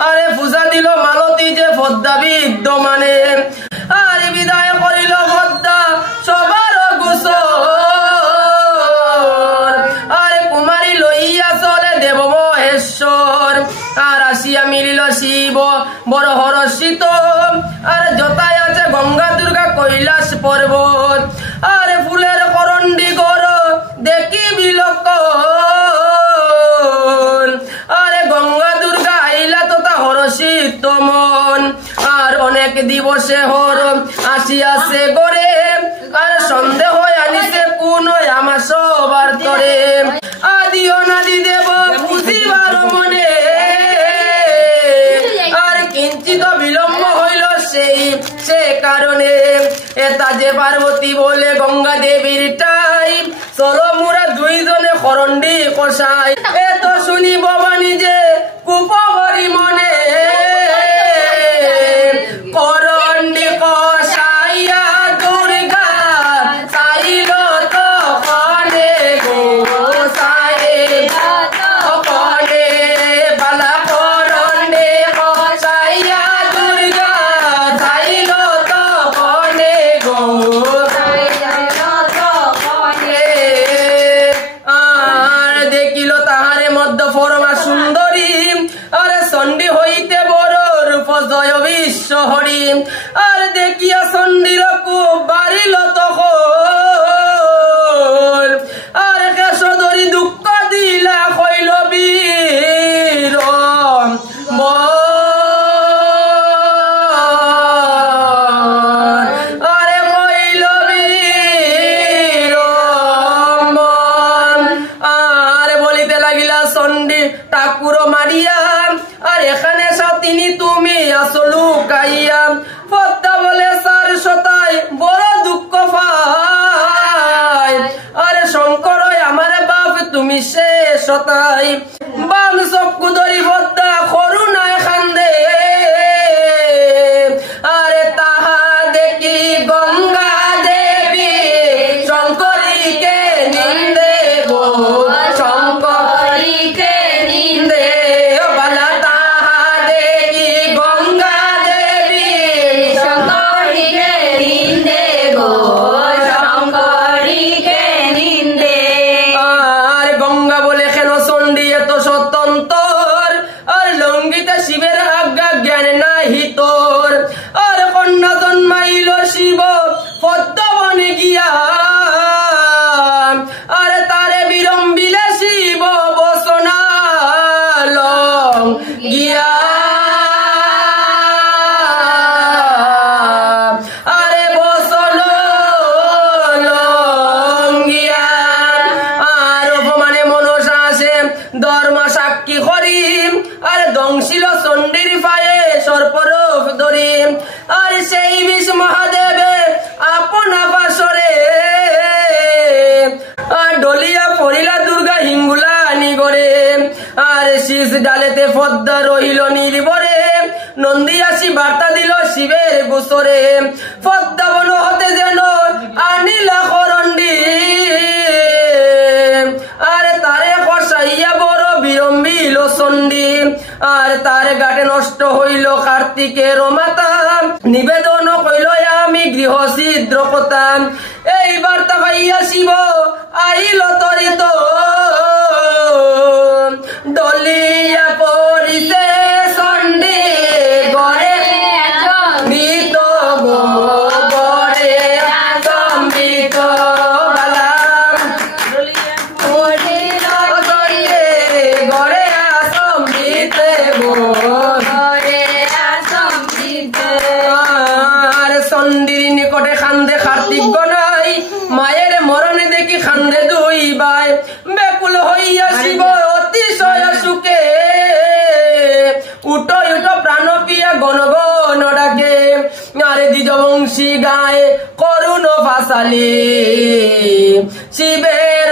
আরে পূজা দিল মালতী যে পদ্মা বিদ্যমানে আরে বিদায় করিল পদ্মা সবার গোসর আরে কুমারী লইয়া চলে দেব মহেশ্বর আর আসিয়া মিলিল শিব বড় হরষিত আর যথায় আছে গঙ্গা দুর্গা কৈলাস পর্বত আরে ফুলের করন্ডি গড় দেখি বিলক্ষণ আরে গঙ্গা দুর্গা আইলা তথা হরষিত মন আর অনেক দিবসে হর আসিয়াছে গড়ে আর সন্দেহ আনিছে কোন আমার সবার তরে আদি অনাদি দেব বুঝিবার মনে আর কিঞ্চিত বিলম্ব হইল সে কারণে এটা যে পার্বতী বলে গঙ্গা দেবীর টাই চলো মুরা দুইজনে করন্ডি কষাই এত শুনি ভবানী যে কুপ করি মনে করন্ডি কষাইয়া দুর্গা চাইল তো কনে গো সায়ে কনে বালা করন্ডি কষাইয়া দুর্গা চাইল তো কনে গো আর দেখিল তাহারে মধ্য পরমা সুন্দরী আরে চণ্ডী হইতে বড় রূপ জয় বিশ্ব হরি আর দেখিয়া চণ্ডীর খুব বাড়িল তখন আর কেশ ধরি দুঃখ দিলা কইল বীর আরে কইল বীর আর বলিতে লাগিলা চণ্ডী ঠাকুর মারিয়া আর এখানে সাথিনী তুমি আসলু কাইয়া পদ্মা বলে সার সতাই বড় দুঃখ পাই আরে শঙ্কর আমার বাপ তুমি সে সতাই বাম চক্ষু ধরি পদ্মা করুণায় কান্দে আরে তাহা দেখি গঙ্গা দেবী শঙ্করীকে নিন্দে গো শঙ্করীকে নিন্দে বালা তাহা দেখি গঙ্গা দেবী শঙ্করীকে নিন্দে গো শঙ্করীকে নিন্দে আর গঙ্গা বলে কেন চণ্ডী এত স্বতন্ত্র আর লঙ্গিতে শিবের আজ্ঞা জ্ঞান নাহি তোর আর কন্যা জন্মাইল শিব পদ্মবনে গিয়া আরে তারে বিলম্বিলে শিব বসনাল গিয়া আরে বসল গিয়া আর অপমানে মনসা আসে ধর্ম সাক্ষী করি আরে দংশিল চণ্ডীর পায়ে সর্পরূপ ধরি আর সেই বিষ মহাদেবে আপনা বাসরে আর ডলিয়া পড়িলা দুর্গা হিঙ্গুলা নিগরে আর শীষ ডালেতে পদ্মা রহিল নির্ভরে নন্দী আসি বার্তা দিল শিবের গোসরে পদ্মা বন হতে যেন আনিলা করন্ডি আর তারে কষাইয়া বড় বিলম্বিল চণ্ডী আর তার গাটে নষ্ট হইল কার্তিকের মাতা নিবেদন কইল আমি গৃহ ছিদ্র কথা এই বার্তা পাইয়া শিব আইল তরিত ডলিয়া পড়িতে চণ্ডী গড়ে গীত গো গড়ে সম্বিত বালাম গড়ে সম্বিত গো আর চণ্ডীর নিকটে খান্দে কার্তিক গনাই মায়ের মরণে দেখি খান্দে দুই ভাই বেকুল হইয়া শিব অতিশয় সুখে উঠো উঠো প্রাণ পিয়া গণ গণ ডাকে আরে দ্বিজবংশী গায়ে করুণ ভাসালি শিবের